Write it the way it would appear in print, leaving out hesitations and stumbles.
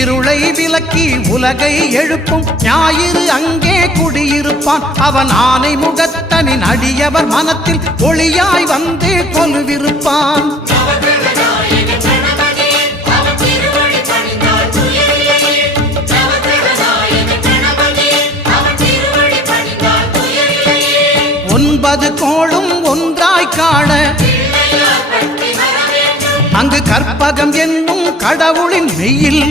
இருளை விலக்கி உலகை எழுப்பும் ஞாயிறு அங்கே குடியிருப்பான். அவன் ஆனை முகத்தனின் அடியவர் மனத்தில் ஒளியாய் வந்து கொலுவிருப்பான். ஒன்பது கோளும் ஒன்றாய் காண அங்கு கற்பகம் என்னும் கடவுளின் மெய்யில்